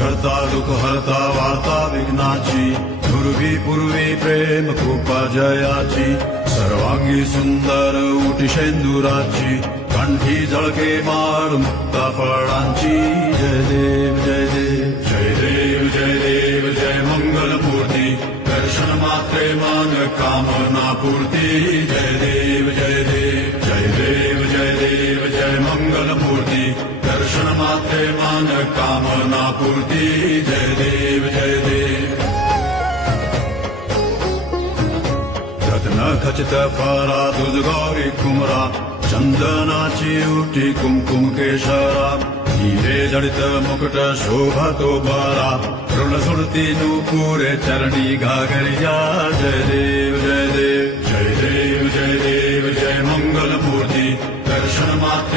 करता दुःख हरता वार्ता विघ्नाची पूर्वी पूर्वी प्रेम कृपा जयाची सर्वांगी सुंदर उटी शेंदुराची कंठी जळके माळ मुक्ता फळांची जय देव जय देव जय देव जय देव जय मंगल मूर्ती दर्शन मात्रे मन कामना पूर्ती जय देव जय देव जय देव जय देव जय मंगल मूर्ती दर्शन मात्रे मन कामना पूर्ती जय देव जय देव रत्न खचित फरा तुझ गौरी कुमरा चंदनाची उटी कुमकुम केशरा हिरे जडित मुकुट शोभा तो बरा ऋण सुरती नूपुरे चरणी घागरिया जय देव जय देव जय देव जय देव जय मंगल मूर्ती दर्शन मात्रे